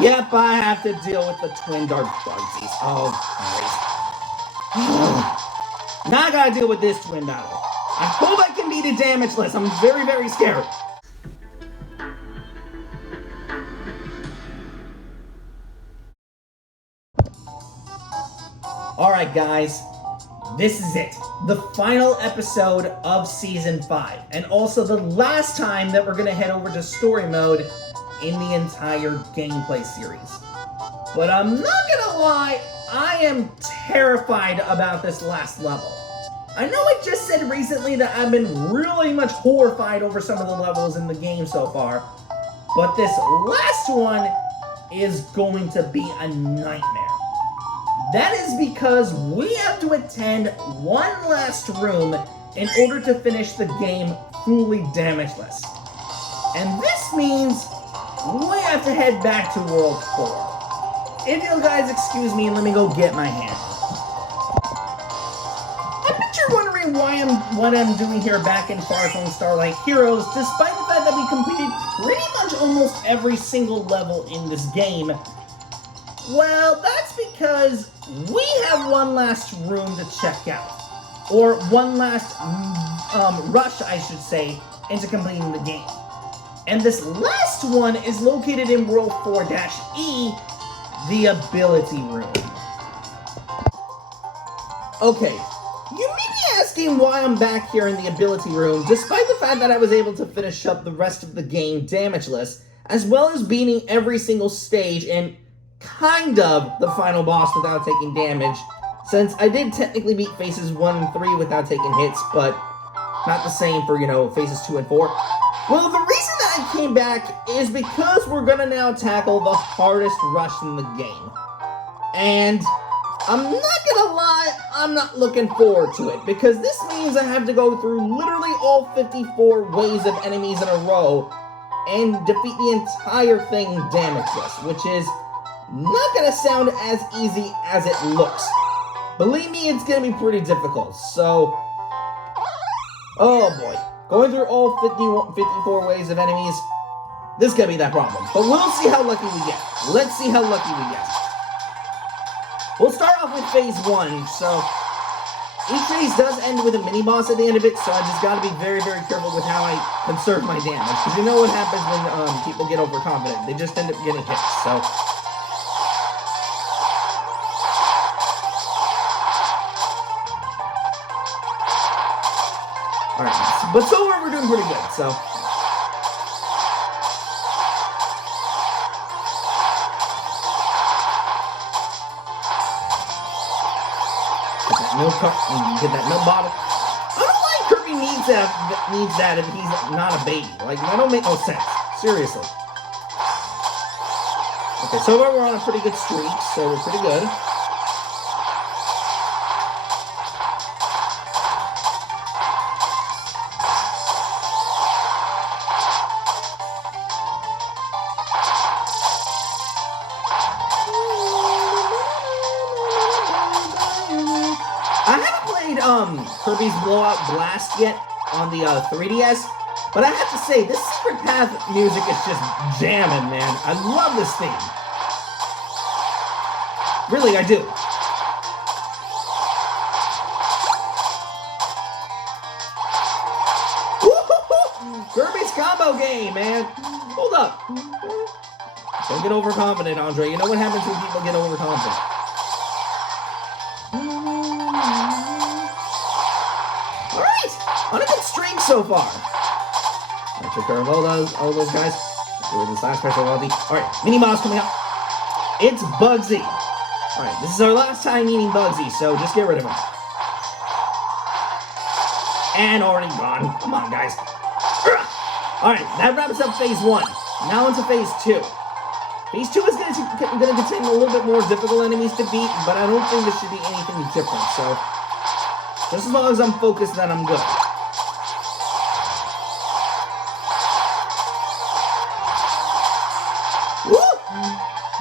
Yep, I have to deal with the twin dark bugsies. Oh, great. Now I gotta deal with this twin battle. I hope I can beat it damageless. I'm very, very scared. Alright guys, this is it. The final episode of Season 5. And also the last time that we're going to head over to story mode in the entire gameplay series. But I'm not gonna lie, I am terrified about this last level. I know I just said recently that I've been really much horrified over some of the levels in the game so far, but this last one is going to be a nightmare. That is because we have to attend one last room in order to finish the game fully damageless. And this means we have to head back to World 4. If you guys excuse me, let me go get my hand. I bet you're wondering what I'm doing here back in Far From Starlight Heroes, despite the fact that we completed pretty much almost every single level in this game. Well, that's because we have one last room to check out. Or one last rush, I should say, into completing the game. And this last one is located in World 4-E, the Ability Room. Okay, you may be asking why I'm back here in the Ability Room, despite the fact that I was able to finish up the rest of the game damageless, as well as beating every single stage and kind of the final boss without taking damage, since I did technically beat phases 1 and 3 without taking hits, but not the same for, phases 2 and 4. Well, the reason that I came back is because we're gonna now tackle the hardest rush in the game. And I'm not gonna lie, I'm not looking forward to it, because this means I have to go through literally all 54 waves of enemies in a row and defeat the entire thing damageless, which is not gonna sound as easy as it looks. Believe me, it's gonna be pretty difficult, so... Oh boy. Going through all 54 waves of enemies, this is gonna be that problem. But we'll see how lucky we get. Let's see how lucky we get. We'll start off with phase 1, so... Each phase does end with a mini-boss at the end of it, so I just gotta be very, very careful with how I conserve my damage. Because you know what happens when people get overconfident. They just end up getting hit, so... Alright, but so far we're doing pretty good, so... Get that milk bottle. I don't know why Kirby needs that if he's not a baby. Like, that don't make no sense. Seriously. Okay, so far we're on a pretty good streak, so we're pretty good. Kirby's Blowout Blast yet on the 3DS, but I have to say, this Secret Path music is just jamming, man. I love this theme. Really, I do. Kirby's combo game, man. Hold up. Don't get overconfident, Andre. You know what happens when people get overconfident. On a good streak so far. I took care of all those guys. We're this last special lobby. Alright, mini-boss coming up. It's Bugsy. Alright, this is our last time meeting Bugsy, so just get rid of him. And already gone. Come on, guys. Alright, that wraps up phase 1. Now into phase 2. Phase 2 is going to contain a little bit more difficult enemies to beat, but I don't think this should be anything different, so... Just as long as I'm focused, then I'm good.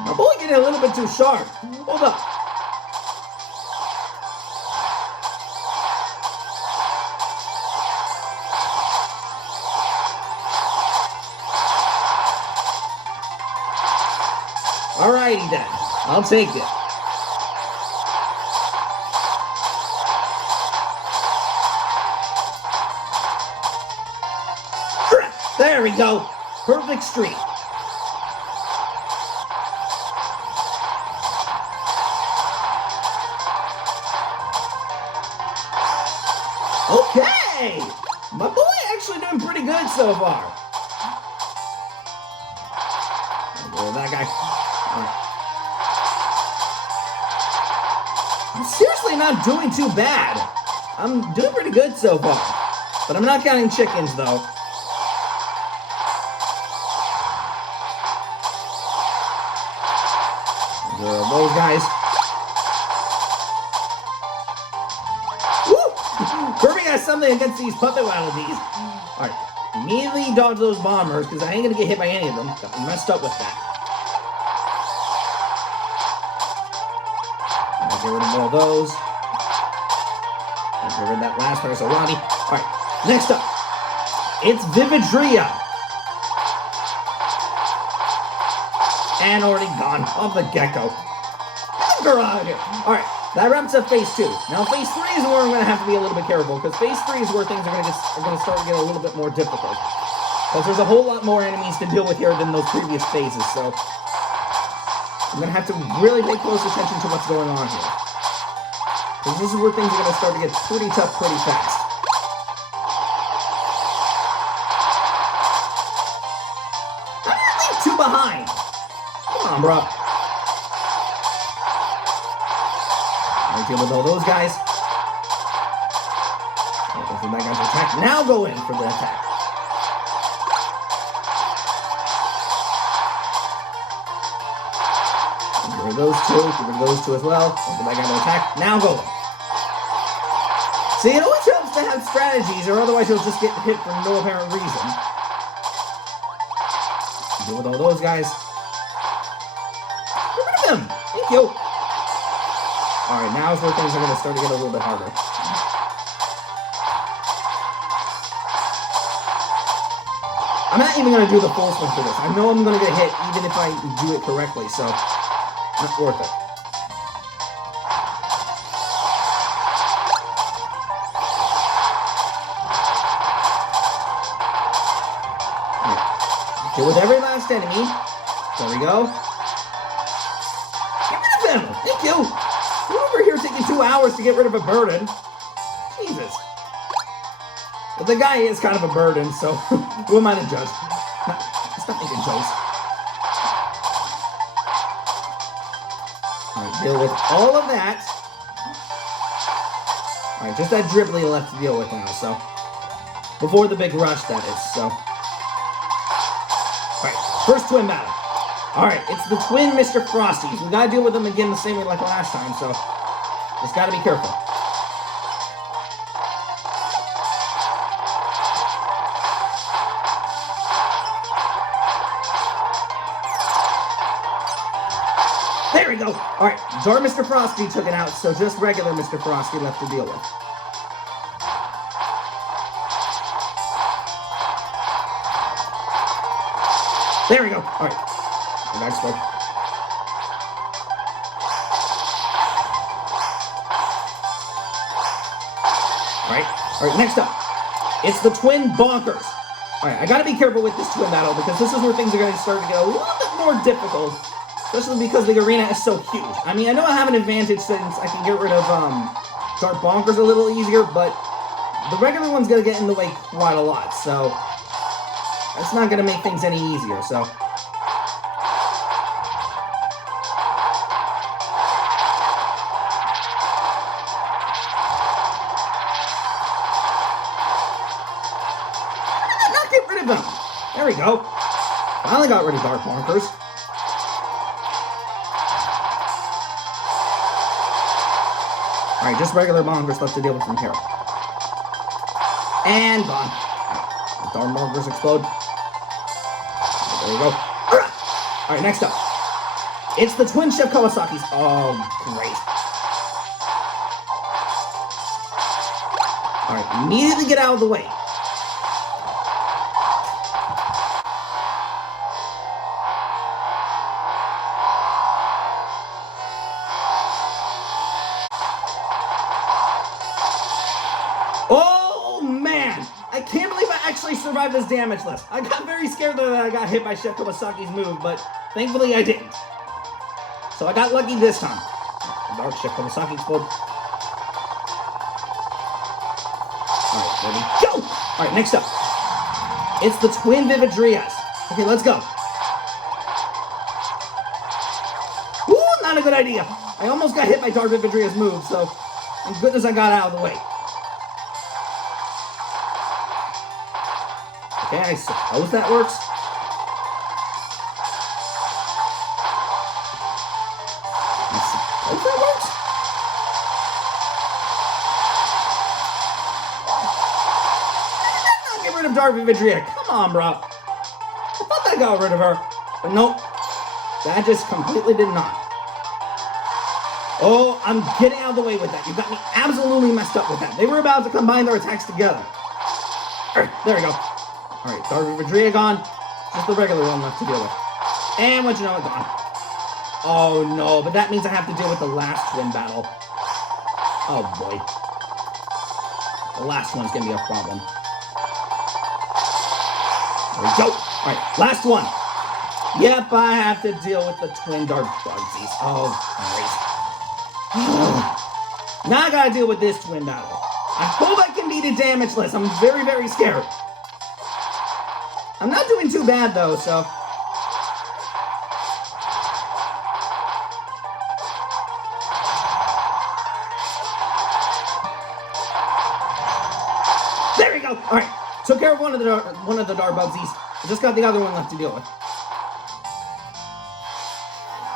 I'm only getting a little bit too sharp. Hold up. Alrighty then. I'll take it. There we go. Perfect streak. Okay! My boy actually doing pretty good so far. That guy. I'm seriously not doing too bad. I'm doing pretty good so far. But I'm not counting chickens though. Those guys. Woo! Kirby has something against these puppet wallabies. Alright, immediately dodge those bombers because I ain't gonna get hit by any of them. Got messed up with that. I'll get rid of all those. I'll get rid of that last person, Ronnie. Alright, next up, it's Vividria. And already gone off the get-go. Get the girl out of here. Alright, that wraps up phase 2. Now phase 3 is where I'm going to have to be a little bit careful, because phase 3 is where things are going to start to get a little bit more difficult. Because there's a whole lot more enemies to deal with here than those previous phases, so I'm going to have to really pay close attention to what's going on here. Because this is where things are going to start to get pretty tough pretty fast. I'm going to leave 2 behind. Come on, bro. I'll deal with all those guys. Go for that guy's attack. Now go in for the attack. Get rid of those 2. Get rid of those 2 as well. Go for that guy to attack. Now go in. See, it always helps to have strategies, or otherwise you'll just get hit for no apparent reason. Deal with all those guys. Thank you. Alright, now is where things are going to start to get a little bit harder. I'm not even going to do the full swing for this. I know I'm going to get hit even if I do it correctly, so not worth it. Right. Deal with every last enemy. There we go. Thank you! We're over here taking 2 hours to get rid of a burden. Jesus. But the guy is kind of a burden, so who am I to judge? Let's not making jokes. Alright, deal with all of that. Alright, just that dribbly left to deal with now, so. Before the big rush, that is, so. Alright, first twin battle. Alright, it's the twin Mr. Frosties. We gotta deal with them again the same way like last time, so just gotta be careful. There we go! Alright, Dark Mr. Frosty took it out, so just regular Mr. Frosty left to deal with. There we go! Alright. Next one. Alright, next up. It's the twin bonkers. Alright, I gotta be careful with this twin battle because this is where things are gonna start to get a little bit more difficult. Especially because the arena is so huge. I mean, I know I have an advantage since I can get rid of Dark Bonkers a little easier, but the regular one's gonna get in the way quite a lot, so that's not gonna make things any easier, so. There we go. Finally got rid of Dark Bonkers. Alright, just regular Bonkers left to deal with from here. And gone. Dark Bonkers explode. There we go. Alright, next up. It's the Twin Chef Kawasaki's. Oh, great. Alright, immediately get out of the way. actually survive this damageless. I got very scared that I got hit by Chef Kawasaki's move, but thankfully I didn't. So I got lucky this time. Dark Chef Kawasaki explode. Alright, there we go! Alright, next up. It's the Twin Vivid Drias. Okay, let's go. Ooh, not a good idea. I almost got hit by Dark Vivid Drias' move, so thank goodness I got out of the way. Okay, I suppose that works. I suppose that works. Not get rid of Dark Vivid Dria. Come on, bro. I thought that got rid of her. But nope. That just completely did not. Oh, I'm getting out of the way with that. You got me absolutely messed up with that. They were about to combine their attacks together. There we go. Alright, Dark Vivid Dria gone. Just the regular one left to deal with. And what you know, gone. Oh no, but that means I have to deal with the last twin battle. Oh boy. The last one's gonna be a problem. There we go. Alright, last one. Yep, I have to deal with the twin Dark Bugsies. Oh, great. Now I gotta deal with this twin battle. I hope I can beat it damageless. I'm very, very scared. I'm not doing too bad though, so. There we go. All right, took care of one of the Dark Bugsies. I just got the other one left to deal with.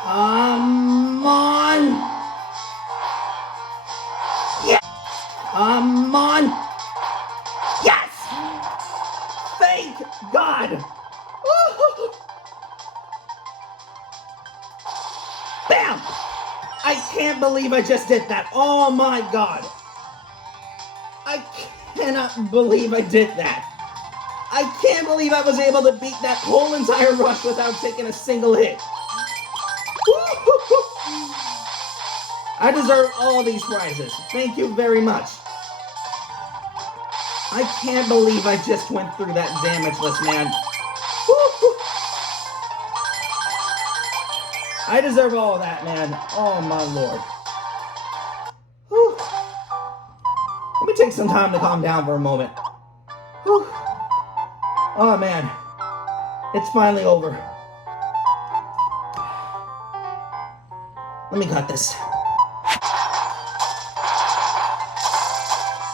Come on. Yeah. Come on. Yes. Thank God. Bam. I can't believe I just did that. Oh my God. I cannot believe I did that. I can't believe I was able to beat that whole entire rush without taking a single hit. I deserve all these prizes. Thank you very much. I can't believe I just went through that damageless, man. I deserve all of that, man. Oh my lord. Whew. Let me take some time to calm down for a moment. Whew. Oh man, it's finally over. Let me cut this.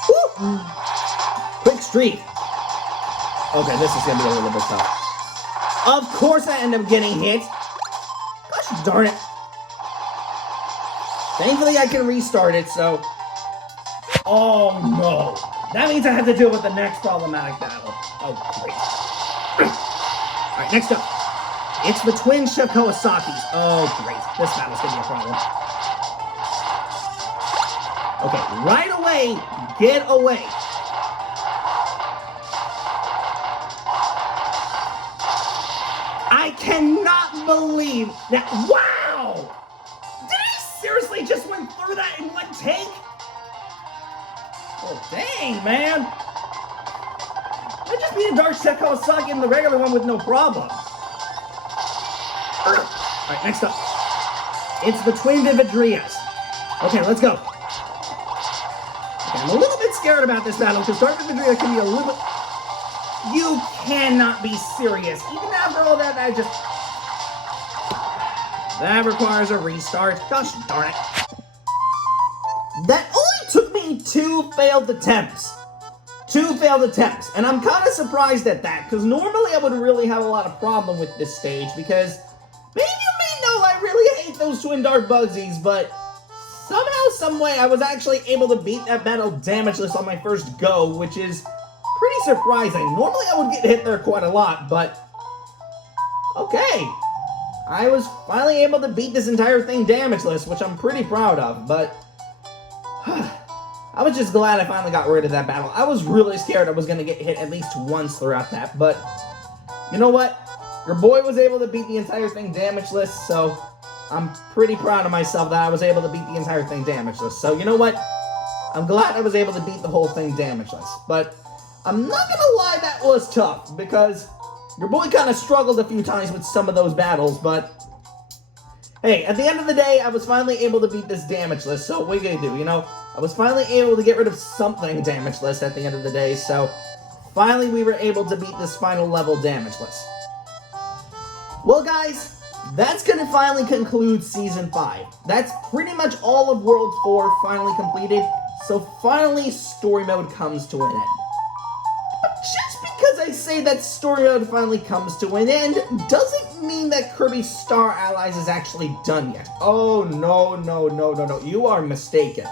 Woo! Quick streak. Okay, this is gonna be a little bit tough. Of course I end up getting hit. Gosh darn it. Thankfully I can restart it, so. Oh no. That means I have to deal with the next problematic battle. Oh, great. Alright, next up. It's the twin Chef Kawasaki's. Oh, great. This battle's gonna be a problem. Okay, right away, get away. I cannot believe that. Wow! Did I seriously just went through that in one take? Oh, dang, man. I just beat a Dark Chef Kawasaki in the regular one with no problem. Alright, next up. It's the Twin Vivid Drias. Okay, let's go. Okay, I'm a little bit scared about this battle because Dark Vivid Dria can be a little bit. You cannot be serious. Even after all that, I just. That requires a restart. Gosh darn it. That only took me 2 failed attempts. 2 failed attempts. And I'm kind of surprised at that because normally I would really have a lot of problem with this stage because. Maybe you may know I really hate those twin Dark Bugsies, but somehow, someway, I was actually able to beat that battle damageless on my first go, which is pretty surprising. Normally I would get hit there quite a lot, but okay. I was finally able to beat this entire thing damageless, which I'm pretty proud of, but I was just glad I finally got rid of that battle. I was really scared I was going to get hit at least once throughout that, but you know what? Your boy was able to beat the entire thing damageless, so I'm pretty proud of myself that I was able to beat the entire thing damageless. So you know what? I'm glad I was able to beat the whole thing damageless. But I'm not gonna lie, that was tough, because your boy kind of struggled a few times with some of those battles, but hey, at the end of the day, I was finally able to beat this damage list, so what are you gonna do, you know? I was finally able to get rid of something damage list at the end of the day, so finally we were able to beat this final level damage list. Well, guys, that's gonna finally conclude Season 5. That's pretty much all of World 4 finally completed, so finally story mode comes to an end. But just because I say that story mode finally comes to an end, doesn't mean that Kirby's Star Allies is actually done yet. Oh, no, you are mistaken.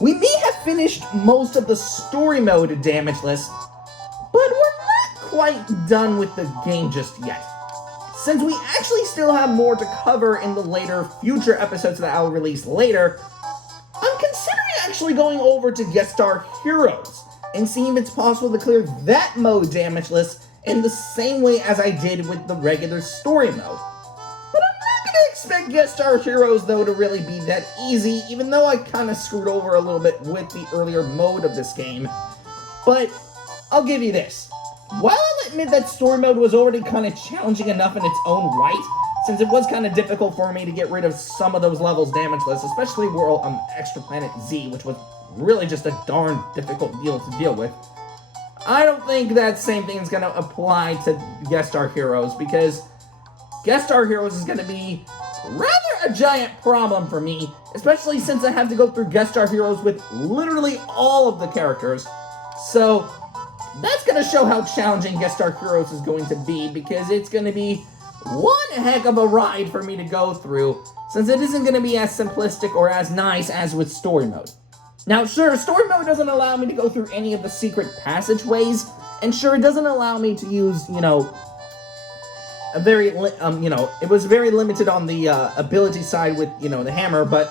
We may have finished most of the story mode damage list, but we're not quite done with the game just yet. Since we actually still have more to cover in the later future episodes that I'll release later, I'm considering actually going over to Guest Star Heroes and seeing if it's possible to clear that mode damage list in the same way as I did with the regular story mode. But I'm not going to expect Guest Star Heroes, though, to really be that easy, even though I kind of screwed over a little bit with the earlier mode of this game. But I'll give you this. While I'll admit that story mode was already kind of challenging enough in its own right, since it was kind of difficult for me to get rid of some of those levels damage lists, especially World Extra Planet Z, which was really just a darn difficult deal to deal with, I don't think that same thing is going to apply to Guest Star Heroes, because Guest Star Heroes is going to be rather a giant problem for me, especially since I have to go through Guest Star Heroes with literally all of the characters. So that's going to show how challenging Guest Star Heroes is going to be, because it's going to be one heck of a ride for me to go through, since it isn't going to be as simplistic or as nice as with story mode. Now, sure, story mode doesn't allow me to go through any of the secret passageways, and sure, it doesn't allow me to use, it was very limited on the ability side with, the hammer, but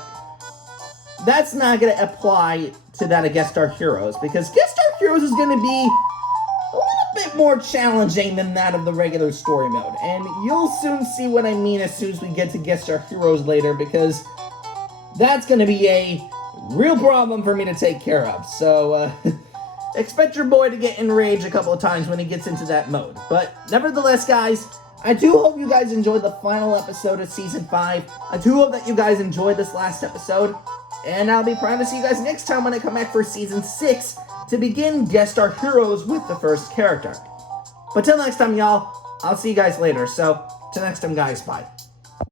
that's not going to apply to that of Guest Star Heroes, because Guest Star Heroes is going to be a little bit more challenging than that of the regular story mode, and you'll soon see what I mean as soon as we get to Guest Star Heroes later, because that's going to be a real problem for me to take care of. So, expect your boy to get enraged a couple of times when he gets into that mode. But nevertheless, guys, I do hope you guys enjoyed the final episode of Season 5. I do hope that you guys enjoyed this last episode. And I'll be proud to see you guys next time when I come back for Season 6 to begin Guest Star Heroes with the first character. But till next time, y'all, I'll see you guys later. So, till next time, guys, bye.